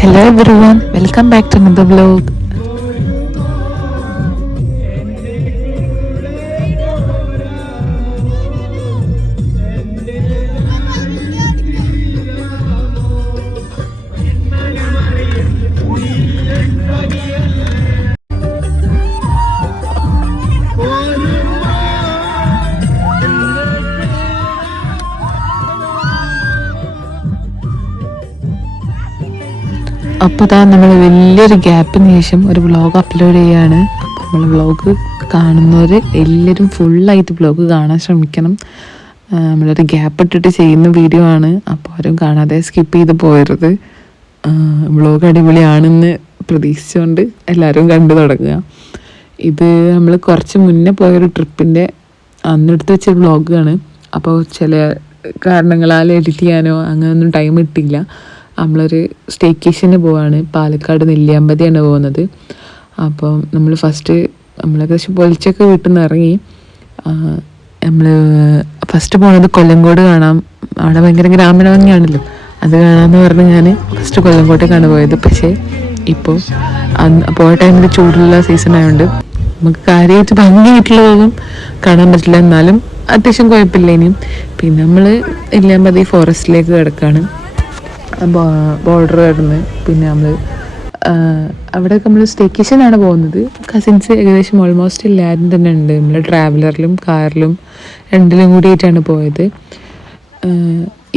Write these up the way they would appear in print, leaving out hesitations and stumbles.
Hello everyone, welcome back to another vlog. അപ്പോൾ ഇതാ നമ്മൾ വലിയൊരു ഗ്യാപ്പിന് ശേഷം ഒരു വ്ളോഗ് അപ്ലോഡ് ചെയ്യുകയാണ്. അപ്പോൾ നമ്മൾ വ്ളോഗ് കാണുന്നവർ എല്ലാവരും ഫുള്ളായിട്ട് വ്ളോഗ് കാണാൻ ശ്രമിക്കണം. നമ്മളൊരു ഗ്യാപ്പ് ഇട്ടിട്ട് ചെയ്യുന്ന വീഡിയോ ആണ്, അപ്പോൾ ആരും കാണാതെ സ്കിപ്പ് ചെയ്ത് പോയരുത്. വ്ളോഗ് അടിപൊളിയാണെന്ന് പ്രതീക്ഷിച്ചുകൊണ്ട് എല്ലാവരും കണ്ടു തുടങ്ങുക. ഇത് നമ്മൾ കുറച്ച് മുന്നേ പോയൊരു ട്രിപ്പിൻ്റെ അന്നെടുത്ത് വെച്ച വ്ളോഗാണ്. അപ്പോൾ ചില കാരണങ്ങളാൽ എഡിറ്റ് ചെയ്യാനോ അങ്ങനെയൊന്നും ടൈം കിട്ടിയില്ല. നമ്മളൊരു സ്റ്റേക്കേഷന് പോവാണ്, പാലക്കാട് നെല്ലിയാമ്പതിയാണ് പോകുന്നത്. അപ്പം നമ്മൾ ഫസ്റ്റ് ഏകദേശം പൊലിച്ചൊക്കെ വീട്ടിൽ നിന്ന് ഇറങ്ങി. നമ്മൾ ഫസ്റ്റ് പോണത് കൊല്ലങ്കോട് കാണാം. അവിടെ ഭയങ്കര ഗ്രാമീണ ഭംഗിയാണല്ലോ, അത് കാണാമെന്ന് പറഞ്ഞ് ഞാൻ ഫസ്റ്റ് കൊല്ലങ്കോട്ടേക്കാണ് പോയത്. പക്ഷേ ഇപ്പോൾ പോയ ടൈമിൽ ചൂടുള്ള സീസൺ ആയതുകൊണ്ട് നമുക്ക് കാര്യമായിട്ട് ഭംഗിയായിട്ടുള്ളതൊന്നും കാണാൻ പറ്റില്ല. എന്നാലും അത്യാവശ്യം കുഴപ്പമില്ല ഇനിയും. പിന്നെ നമ്മൾ നെല്ലിയാമ്പതി ഫോറസ്റ്റിലേക്ക് കിടക്കുകയാണ്, ബോർഡർ കിടന്ന്. പിന്നെ നമ്മൾ അവിടെയൊക്കെ നമ്മൾ സ്റ്റേക്കേഷനാണ് പോകുന്നത്. കസിൻസ് ഏകദേശം ഓൾമോസ്റ്റ് എല്ലാവരും തന്നെ ഉണ്ട്. നമ്മൾ ട്രാവലറിലും കാറിലും രണ്ടിലും കൂടിയിട്ടാണ് പോയത്.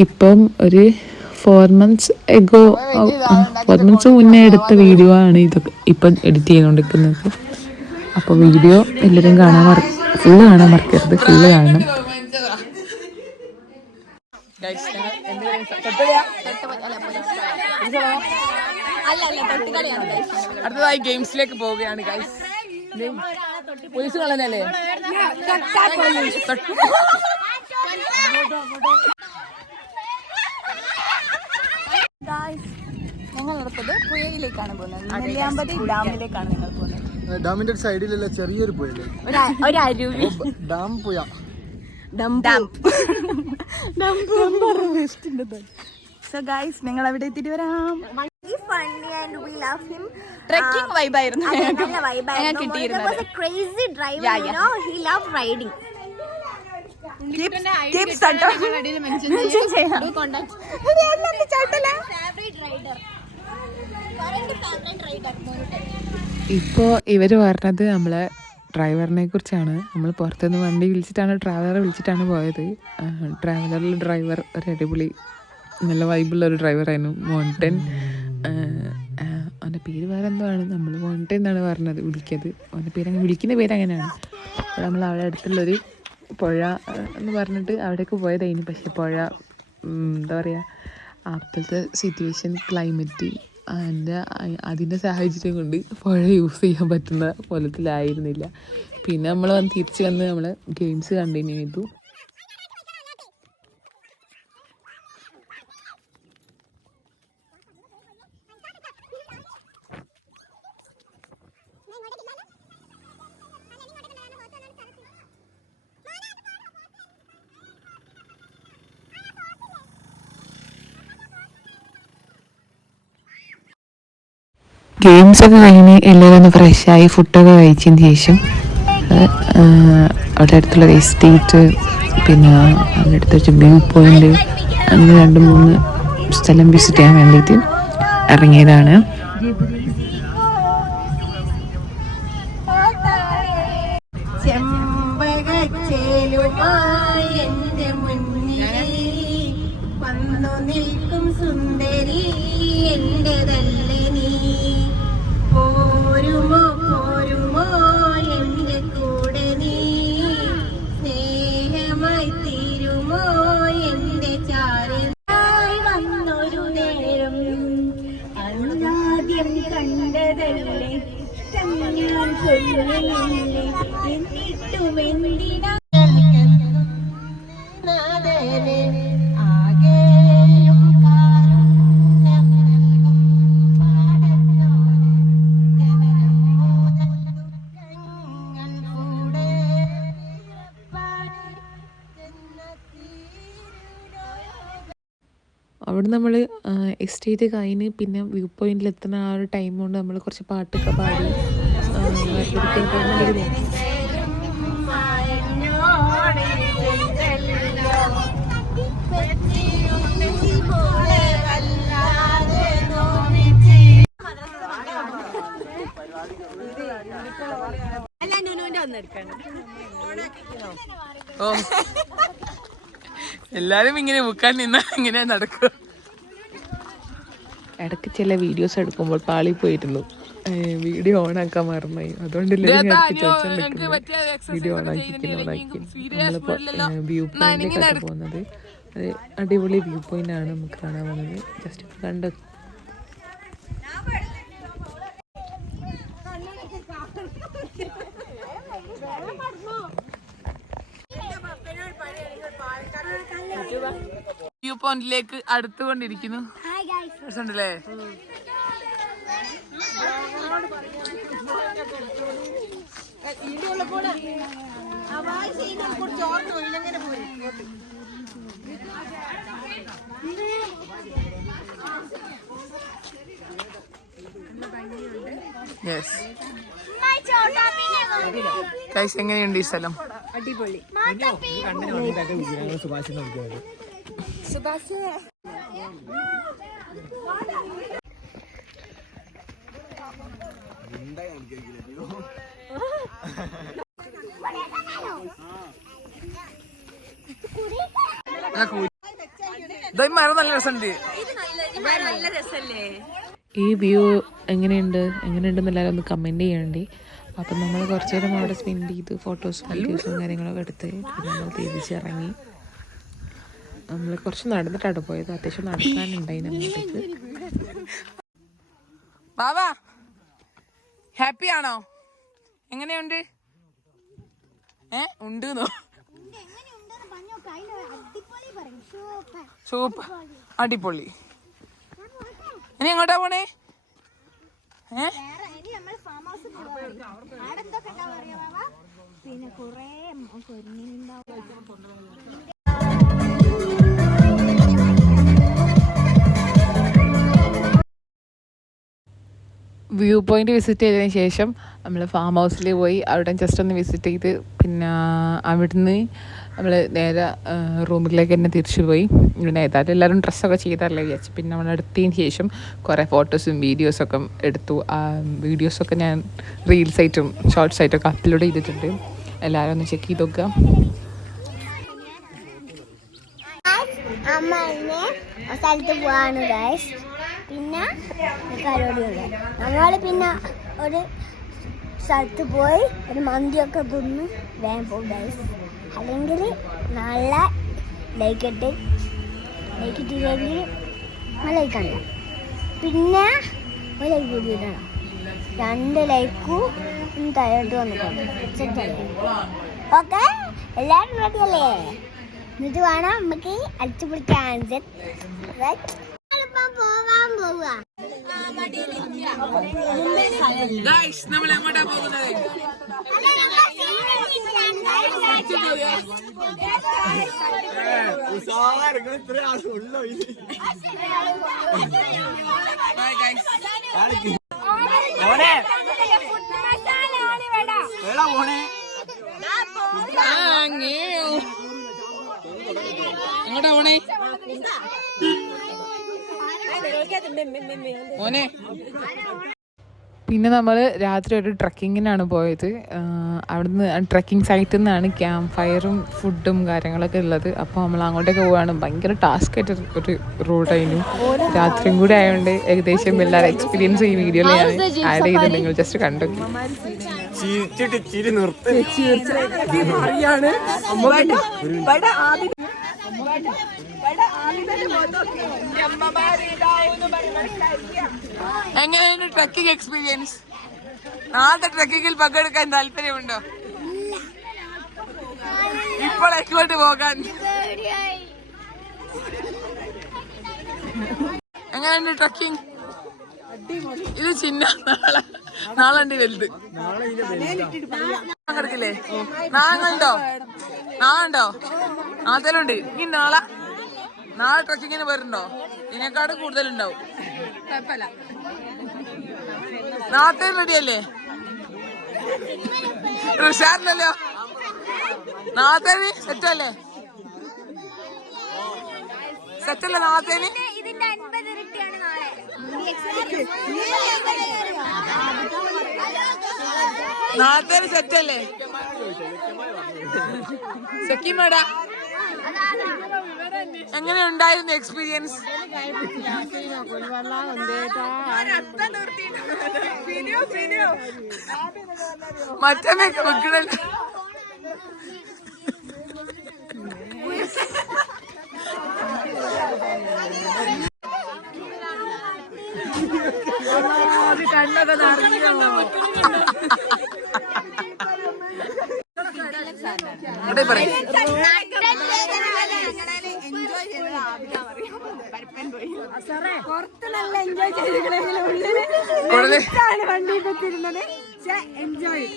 ഇപ്പം ഒരു 4 months എഗോ 4 months മുന്നേ എടുത്ത വീഡിയോ ആണ് ഇതൊക്കെ ഇപ്പം എഡിറ്റ് ചെയ്തുകൊണ്ടിരിക്കുന്നത്. അപ്പോൾ വീഡിയോ എല്ലാവരും ഫുള്ള് കാണാൻ മറക്കരുത്, ഫുള്ള് കാണണം. അടുത്തതായി ഗെയിംസിലേക്ക് പോവുകയാണ് ഗൈസ്. പോലീസ് കളഞ്ഞല്ലേ ഞങ്ങൾ അടുത്തത് പുഴയിലേക്കാണ് പോകുന്നത്. നെല്ലിയാമ്പതി ഡാമിലേക്കാണ് ഞങ്ങൾ പോകുന്നത്. ഡാമിന്റെ സൈഡിലുള്ള ചെറിയൊരു പുഴയില്ലേ, ഒരു അരുവി, ഡാം പുഴ. സോ ഗൈസ് ഞങ്ങൾ അവിടെ എത്തിയിട്ട് വരാം. ട്രെക്കിംഗ് വൈബായിരുന്നു, കിട്ടിയിരുന്നത്. ഇപ്പോൾ ഇവർ പറഞ്ഞത് നമ്മളെ ഡ്രൈവറിനെ കുറിച്ചാണ്. നമ്മൾ പുറത്തുനിന്ന് വണ്ടി വിളിച്ചിട്ടാണ്, ട്രാവലറെ വിളിച്ചിട്ടാണ് പോയത്. ട്രാവലറിൽ ഡ്രൈവർ ഒരു അടിപൊളി നല്ല വൈബുള്ള ഒരു ഡ്രൈവറായിരുന്നു, മോണ്ടൻ. അവൻ്റെ പേര് വേറെ എന്തോ ആണ്, നമ്മൾ മോണ്ടൻ എന്നാണ് പറഞ്ഞത് വിളിക്കത്. അവൻ്റെ വിളിക്കുന്ന പേര് അങ്ങനെയാണ്. അപ്പോൾ നമ്മൾ അവിടെ അടുത്തുള്ളൊരു പുഴ എന്ന് പറഞ്ഞിട്ട് അവിടേക്ക് പോയതായിരുന്നു. പക്ഷേ പുഴ എന്താ പറയുക, അപ്പോഴത്തെ സിറ്റുവേഷൻ, ക്ലൈമറ്റ്, അതിൻ്റെ സാഹചര്യം കൊണ്ട് പുഴ യൂസ് ചെയ്യാൻ പറ്റുന്ന പോലത്തിലായിരുന്നില്ല. പിന്നെ നമ്മൾ തിരിച്ച് വന്ന് നമ്മൾ ഗെയിംസ് കണ്ടിന്യൂ ചെയ്തു. ഗെയിംസൊക്കെ കഴിഞ്ഞ് എല്ലാവരും ഒന്ന് ഫ്രഷായി ഫുഡൊക്കെ കഴിച്ചതിന് ശേഷം അവിടെ അടുത്തുള്ള എസ്റ്റേറ്റ്, പിന്നെ അവിടെ അടുത്ത് വെച്ച വ്യൂ പോയിന്റ്, അങ്ങനെ 2-3 സ്ഥലം വിസിറ്റ് ചെയ്യാൻ വേണ്ടിയിട്ട് ഇറങ്ങിയതാണ്. സുന്ദരി എന്റേതല്ലേ നീ, പോരുമോ പോരുമോ എന്റെ കൂടെ നീ, സ്നേഹമായി തീരുമോ എന്റെ ചാരനായി വന്നൊരു നേരം, അന്നാദ്യം കണ്ടതല്ലേ ഞാൻ ചൊല്ലില്ലേ, എന്നിട്ടും എന്തിനാ അവിടെ നമ്മൾ എസ്റ്റേറ്റ് കഴിഞ്ഞ് പിന്നെ വ്യൂ പോയിന്റിൽ എത്തുന്ന ആ ഒരു ടൈം കൊണ്ട് നമ്മൾ കുറച്ച് പാട്ടൊക്കെ പാടി വെറുതെ പോകുന്നൊരു ഓ എല്ലാരും ഇങ്ങനെ മുക്കാൻ നിന്നാ ഇങ്ങനെ നടക്കുക. ഇടയ്ക്ക് ചില വീഡിയോസ് എടുക്കുമ്പോൾ പാളി പോയിരുന്നു, വീഡിയോ ഓണാക്കാൻ മറന്നായി. അതുകൊണ്ട് വീഡിയോ ഓണാക്കി നമ്മളിപ്പോൾ വ്യൂ പോയിന്റിലേക്കൊക്കെ പോകുന്നത്. അത് അടിപൊളി വ്യൂ പോയിന്റ് ആണ് നമുക്ക് കാണാൻ പോകുന്നത്. ജസ്റ്റ് കണ്ട് വ്യൂ പോയിന്റിലേക്ക് അടുത്തുകൊണ്ടിരിക്കുന്നു. രസമുണ്ടല്ലേ? യെസ് ഗൈസ്, എങ്ങനെയുണ്ട് ഈ സ്ഥലം? അടിപൊളി. മരം നല്ല രസമുണ്ട്. ഈ വ്യൂ എങ്ങനെയുണ്ടെന്ന് എല്ലാവരും ഒന്ന് കമൻറ്റ് ചെയ്യണ്ടേ. അപ്പം നമ്മൾ കുറച്ച് നേരം അവിടെ സ്പെൻഡ് ചെയ്ത് ഫോട്ടോസും വീഡിയോസും കാര്യങ്ങളൊക്കെ എടുത്ത് പിന്നെ നമ്മൾ തിരിച്ചിറങ്ങി. നമ്മൾ കുറച്ച് നടന്നിട്ടാണ് പോയത്, അത്യാവശ്യം നടക്കാനുണ്ടായി അങ്ങോട്ടേക്ക്. ബാബാ ഹാപ്പി ആണോ? എങ്ങനെയുണ്ട്? ഉണ്ടെന്നോ? സൂപ്പർ, അടിപൊളി. ഇനി എങ്ങോട്ടാ പോണേ? വ്യൂ പോയിന്റ് വിസിറ്റ് ചെയ്തതിന് ശേഷം നമ്മൾ ഫാം ഹൗസിൽ പോയി അവിടെ ജസ്റ്റ് ഒന്ന് വിസിറ്റ് ചെയ്ത് പിന്നെ അവിടുന്ന് നമ്മൾ നേരെ റൂമിലേക്ക് തന്നെ തിരിച്ചു പോയി. പിന്നെ ഏതായാലും എല്ലാവരും ഡ്രസ്സൊക്കെ ചെയ്തല്ലേ വിചാരിച്ചു. പിന്നെ നമ്മൾ എടുത്തതിന് ശേഷം കുറേ ഫോട്ടോസും വീഡിയോസൊക്കെ എടുത്തു. ആ വീഡിയോസൊക്കെ ഞാൻ റീൽസായിട്ടും ഷോർട്സായിട്ടൊക്കെ അപ്ലോഡ് ചെയ്തിട്ടുണ്ട്. എല്ലാവരും ഒന്ന് ചെക്ക് ചെയ്ത് നോക്കുക. സ്ഥലത്ത് പോവാണ് ഗൈസ്. പിന്നെ പരിപാടിയുണ്ട്. ഞങ്ങൾ പിന്നെ ഒരു സ്ഥലത്ത് പോയി ഒരു മന്തിയൊക്കെ തിന്ന് വേഗം പോകും ഗൈസ്. അല്ലെങ്കിൽ നാളെ ലൈക്കിട്ടില്ലെങ്കിൽ ലൈക്കണ്ട. പിന്നെ ഒരു ലൈക്ക് കൂടി ഇടണം. 2 ലൈക്കും താഴോട്ട് വന്നിട്ടുണ്ട്. ഓക്കെ, എല്ലാവരും റെഡിയല്ലേ? എന്നിട്ട് വേണം നമുക്ക് അടിച്ചു പിടിക്കാൻ. നമ്മൾ എങ്ങോട്ടാ പോകുന്നത്? എങ്ങോട്ടാ പോണേ മോനെ? പിന്നെ നമ്മൾ രാത്രി ഒരു ട്രക്കിങ്ങിനാണ് പോയത്. അവിടുന്ന് ട്രക്കിംഗ് സൈറ്റിൽ നിന്നാണ് ക്യാമ്പ് ഫയറും ഫുഡും കാര്യങ്ങളൊക്കെ ഉള്ളത്. അപ്പോൾ നമ്മൾ അങ്ങോട്ടേക്ക് പോവുകയാണ്. ഭയങ്കര ടാസ്ക് ആയിട്ട് ഒരു റൂട്ടായിരുന്നു. രാത്രിയും കൂടി ആയതുകൊണ്ട് ഏകദേശം എല്ലാവരും എക്സ്പീരിയൻസ് ഈ വീഡിയോയിൽ ഞാൻ ആഡ് ചെയ്ത് നിങ്ങൾ ജസ്റ്റ് കണ്ടു. എങ്ങനെയാണ് ട്രക്കിംഗ് എക്സ്പീരിയൻസ്? നാളത്തെ ട്രക്കിങ്ങിൽ പങ്കെടുക്കാൻ താല്പര്യമുണ്ടോ? ഇപ്പോൾ എങ്ങോട്ട് പോകാൻ? എങ്ങനെയുണ്ട് ട്രക്കിംഗ്? ഇത് ചിന്ന നാളുണ്ട് വലുത്. കിടക്കില്ലേ? നാളുണ്ടോ? നാളുണ്ടോ? നാളത്തേലുണ്ട്. ഈ നാളെ ട്രക്കിങ്ങിന് വരുന്നുണ്ടോ? ഇതിനെക്കാട് കൂടുതലുണ്ടാവും. നാളത്തെ റെഡിയല്ലേ? ഉഷാറില്ലല്ലോ. നാളത്തേന് സെറ്റല്ലേ? സെറ്റല്ലേ നാളത്തേന്? ഇതിന്റെ 50 ഇരട്ടിയാണ് നാളെ. നാളത്തേന് സെറ്റല്ലേ? സെക്കിമേടാ എങ്ങനെ ഉണ്ടായിരുന്നു എക്സ്പീരിയൻസ്? മറ്റേ വെക്കണല്ലോ. കണ്ണൊക്കെ ഇവിടെ പറയും. പുറത്ത് നല്ല എൻജോയ് ചെയ്തിട്ടുണ്ടെങ്കിലും ഉള്ളിലാണ് വണ്ടി കുത്തിരുന്നത്. Enjoy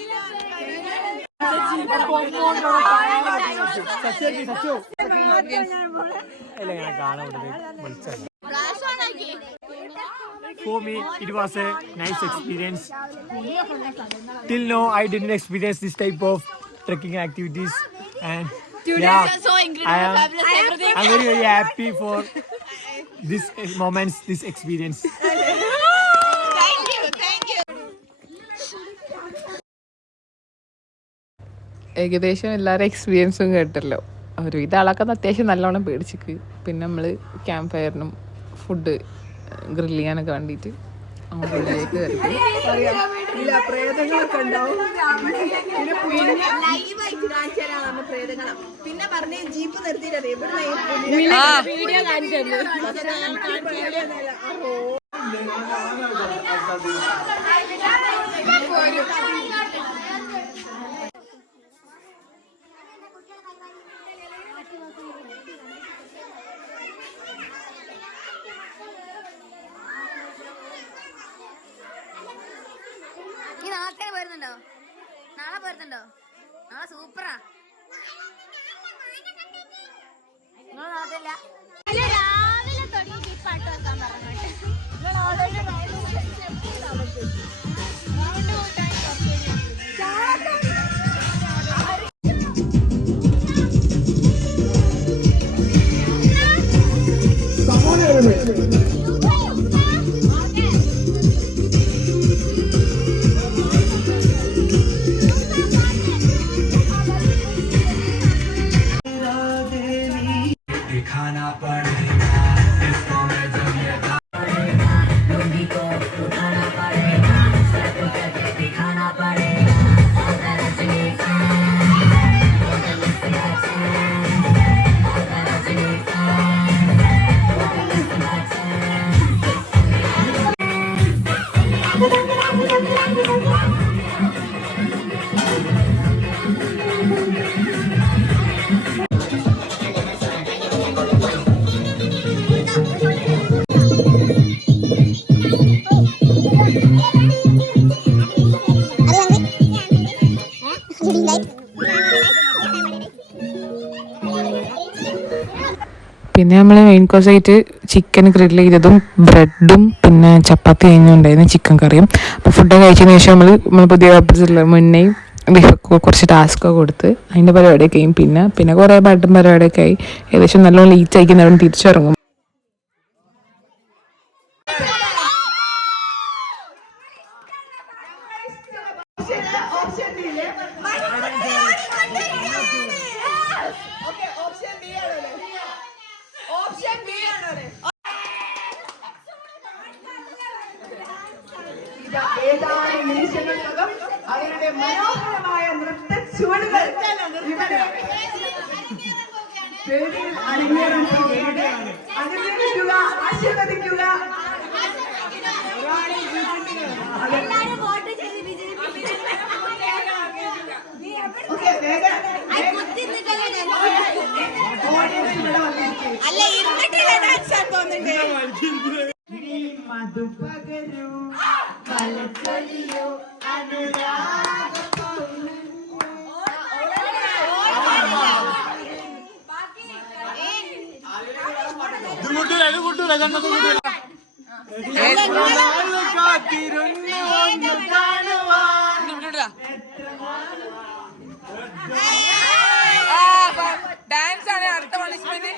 For me, it was a nice experience. Till now, I didn't experience this type of trekking activities, and yeah, I'm very very happy for this moments, this experience. ഏകദേശം എല്ലാവരും എക്സ്പീരിയൻസും കേട്ടല്ലോ. ഒരുവിധ ആളൊക്കെ അത്യാവശ്യം നല്ലോണം പേടിച്ചിക്ക്. പിന്നെ നമ്മൾ ക്യാമ്പ് ഫയറിനും ഫുഡ് ഗ്രില്ല് ചെയ്യാനൊക്കെ വേണ്ടിയിട്ട് അങ്ങോട്ട് ഉള്ളിലേക്ക് കയറി. പിന്നെ പറഞ്ഞ ജീപ്പ് നിർത്തിയിട്ടേ ഈ നാളെ പോരുന്നുണ്ടോ? നാളെ പോരുന്നുണ്ടോ? നാളെ സൂപ്പറാ. നിങ്ങൾ നാളത്തില്ല രാവിലെ തുടങ്ങി ഈ പാട്ട് വെക്കാൻ പറഞ്ഞോട്ടെ. പിന്നെ നമ്മൾ മെയിൻ കോഴ്സായിട്ട് ചിക്കൻ ഗ്രില്ല് ചെയ്തതും ബ്രെഡും പിന്നെ ചപ്പാത്തി കഴിഞ്ഞുണ്ടായിരുന്നു ചിക്കൻ കറിയും. അപ്പോൾ ഫുഡ് കഴിച്ചതിന് ശേഷം നമ്മൾ പുതിയ ഓപ്പോസിറ്റിൽ മുന്നേ കുറച്ച് ടാസ്കൊക്കെ കൊടുത്ത് അതിൻ്റെ പരിപാടിയൊക്കെ ആയി. പിന്നെ കുറേ പാട്ടും പരിപാടിയൊക്കെ ആയി. ഏകദേശം നല്ലോണം ലീറ്റ് ആയിക്കുന്നവരും തിരിച്ചിറങ്ങും. ഏതാനും നിമിഷങ്ങൾക്കകം അവരുടെ മനോഹരമായ നൃത്ത ചുവടുകൾ ഇവിടെ അനുഗ്രഹിക്കുക, ആശീർവദിക്കുക. അല്ല ഇരുന്നിട്ടില്ല ഡാൻസ് തോന്നുന്നുണ്ട്. മധുപകരൂ കലച്ചൊലിയോ അനുരാഗ ഡാൻസ് ആണ് അടുത്ത പണിഷ്മെന്റ്.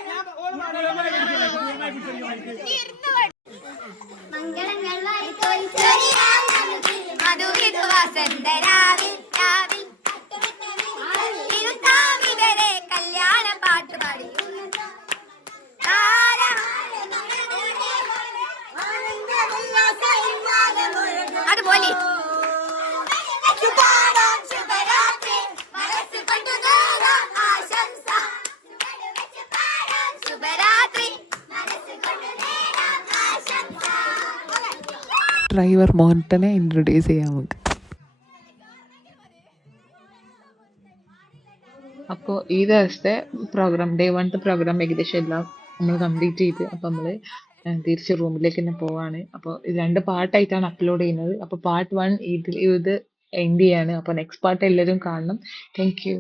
കല്യാണ പാട്ട് പാടി അതുപോലെ ഡ്രൈവർ മോഹൻട്ടനെ ഇൻട്രൊഡ്യൂസ് ചെയ്യാം നമുക്ക്. അപ്പോൾ ഈ ദിവസത്തെ പ്രോഗ്രാം ഡേ 1 പ്രോഗ്രാം ഏകദേശം എല്ലാം നമ്മൾ കംപ്ലീറ്റ് ചെയ്ത് അപ്പോൾ നമ്മൾ തിരിച്ച് റൂമിലേക്ക് തന്നെ പോവാണ്. അപ്പോൾ ഇത് 2 പാർട്ടായിട്ടാണ് അപ്ലോഡ് ചെയ്യുന്നത്. അപ്പോൾ പാർട്ട് 1 ഇത് എൻഡ് ചെയ്യാണ്. അപ്പോൾ നെക്സ്റ്റ് പാർട്ട് എല്ലാവരും കാണണം. Thank you.